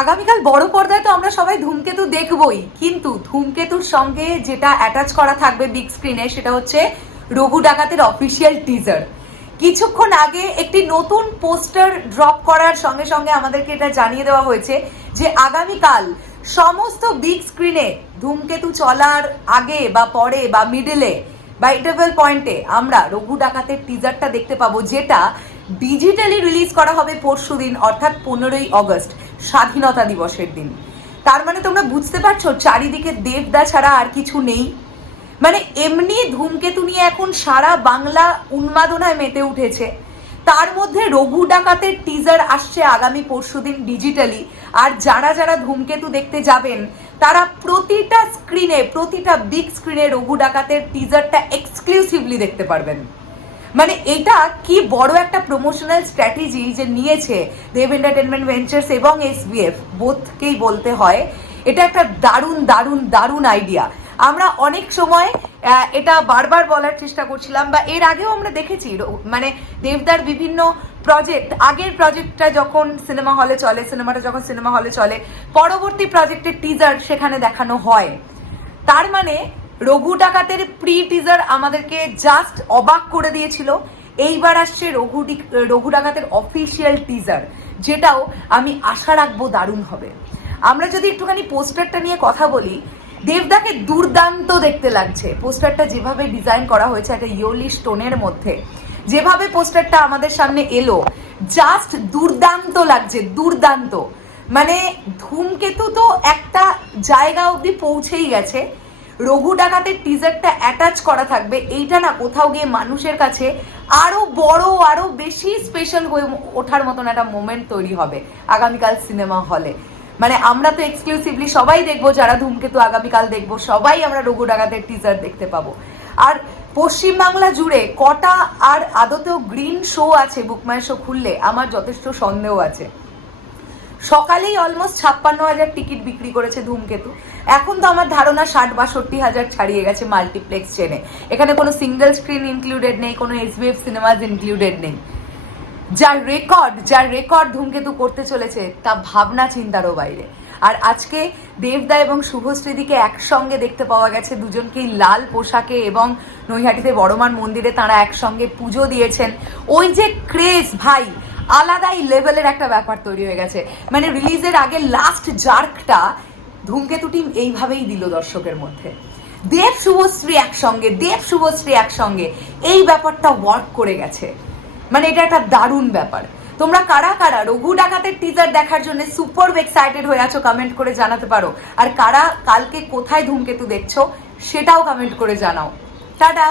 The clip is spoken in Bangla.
আগামীকাল বড় পর্দায় তো আমরা সবাই ধূমকেতু দেখবই। কিন্তু ধূমকেতুর সঙ্গে যেটা অ্যাটাচ করা থাকবে বিগ স্ক্রিনে সেটা হচ্ছে রঘু ডাকাতের অফিসিয়াল টিজার কিছুক্ষণ আগে একটি নতুন পোস্টার ড্রপ করার সঙ্গে সঙ্গে আমাদেরকে এটা জানিয়ে দেওয়া হয়েছে যে আগামীকাল সমস্ত বিগ স্ক্রিনে ধূমকেতু চলার আগে বা পরে বা মিডলে বা ইন্টারভেল পয়েন্টে আমরা রঘু ডাকাতের টিজারটা দেখতে পাবো, যেটা ডিজিটালি রিলিজ করা হবে পরশু দিন অর্থাৎ পনেরোই অগস্ট স্বাধীনতা দিবসের দিন। তার মানে তোমরা বুঝতে পারছ, চারিদিকে দেবদা ছাড়া আর কিছু নেই? মানে এমনি ধূমকেতু নিয়ে এখন সারা বাংলা উন্মাদনায় মেতে উঠেছে। তার মধ্যে রঘু ডাকাতের টিজার আসছে আগামী পরশুদিন ডিজিটালি আর যারা যারা ধূমকেতু দেখতে যাবেন, তারা প্রতিটা স্ক্রিনে প্রতিটা বিগ স্ক্রিনে রঘু ডাকাতের টিজারটা এক্সক্লুসিভলি দেখতে পারবেন। মানে এটা কি বড় একটা প্রমোশনাল স্ট্র্যাটেজি যে নিয়েছে দেব এন্টারটেনমেন্ট ভেঞ্চার্স এবং এসবিএফ বোথকেই বলতে হয়, এটা একটা দারুণ দারুণ দারুণ আইডিয়া আমরা অনেক সময় এটা বারবার বলার চেষ্টা করছিলাম বা এর আগেও আমরা দেখেছি মানে দেবদার বিভিন্ন প্রজেক্ট আগের প্রজেক্টটা যখন সিনেমা হলে চলে সিনেমাটা যখন সিনেমা হলে চলে, পরবর্তী প্রজেক্টের টিজার সেখানে দেখানো হয়। তার মানে রঘু ডাকাতের প্রি টিজার আমাদেরকে জাস্ট অবাক করে দিয়েছিল। এইবার আসছে রঘু রঘু ডাকাতের অফিসিয়াল টিজার যেটাও আমি আশা রাখব দারুণ হবে। আমরা যদি একটুখানি পোস্টারটা নিয়ে কথা বলি, দেবদাকে দুর্দান্ত দেখতে লাগছে। পোস্টারটা যেভাবে ডিজাইন করা হয়েছে একটা ইয়োলি স্টোনের মধ্যে, যেভাবে পোস্টারটা আমাদের সামনে এলো জাস্ট দুর্দান্ত লাগছে, দুর্দান্ত। মানে ধূমকেতু তো একটা জায়গা অবধি পৌঁছেই গেছে। রঘু ডাকাতের টিজারটা অ্যাটাচ করা থাকবে। এইটা না কোথাও গিয়ে মানুষের কাছে আরও বড়, আরও বেশি স্পেশাল হয়ে ওঠার মতন একটা মোমেন্ট তৈরি হবে আগামীকাল সিনেমা হলে মানে আমরা তো এক্সক্লুসিভলি সবাই দেখব, যারা ধূমকেতু আগামীকাল দেখব, সবাই আমরা রঘু ডাকাতের টিজার দেখতে পাবো। আর পশ্চিমবাংলা জুড়ে কটা আর আদতেও গ্রিন শো আছে বুকমাই শো খুললে? আমার যথেষ্ট সন্দেহ আছে। সকালেই অলমোস্ট ছাপ্পান্ন হাজার টিকিট বিক্রি করেছে ধূমকেতু। এখন তো আমার ধারণা ষাট বাষট্টি হাজার ছাড়িয়ে গেছে মাল্টিপ্লেক্স চেনে এখানে কোনো সিঙ্গেল স্ক্রিন ইনক্লুডেড নেই, কোনো এসবিএফ সিনেমাজ ইনক্লুডেড নেই। যার রেকর্ড যার রেকর্ড ধূমকেতু করতে চলেছে, তা ভাবনা চিন্তারও বাইরে। আর আজকে দেবদা এবং শুভশ্রীদিকে একসঙ্গে দেখতে পাওয়া গেছে, দুজনকেই লাল পোশাকে এবং নৈহাটিতে বড়মান মন্দিরে তারা একসঙ্গে পুজো দিয়েছেন। ওই যে ক্রেজ ভাই আলাদাই লেভেলের একটা ব্যাপার তৈরি হয়ে গেছে। মানে রিলিজের আগে লাস্ট জার্কটা ধূমকেতু টিম এইভাবেই দিল দর্শকের মধ্যে। দেব, শুভশ্রী একসঙ্গে, দেব, শুভশ্রী একসঙ্গে, এই ব্যাপারটা ওয়ার্ক করে গেছে। মানে এটা একটা দারুণ ব্যাপার। তোমরা কারা কারা রঘু ডাকাতের টিজার দেখার জন্য সুপার এক্সাইটেড হয়ে আছো কমেন্ট করে জানাতে পারো। আর কারা, কালকে কোথায় ধূমকেতু দেখছ, সেটাও কমেন্ট করে জানাও। টাটা!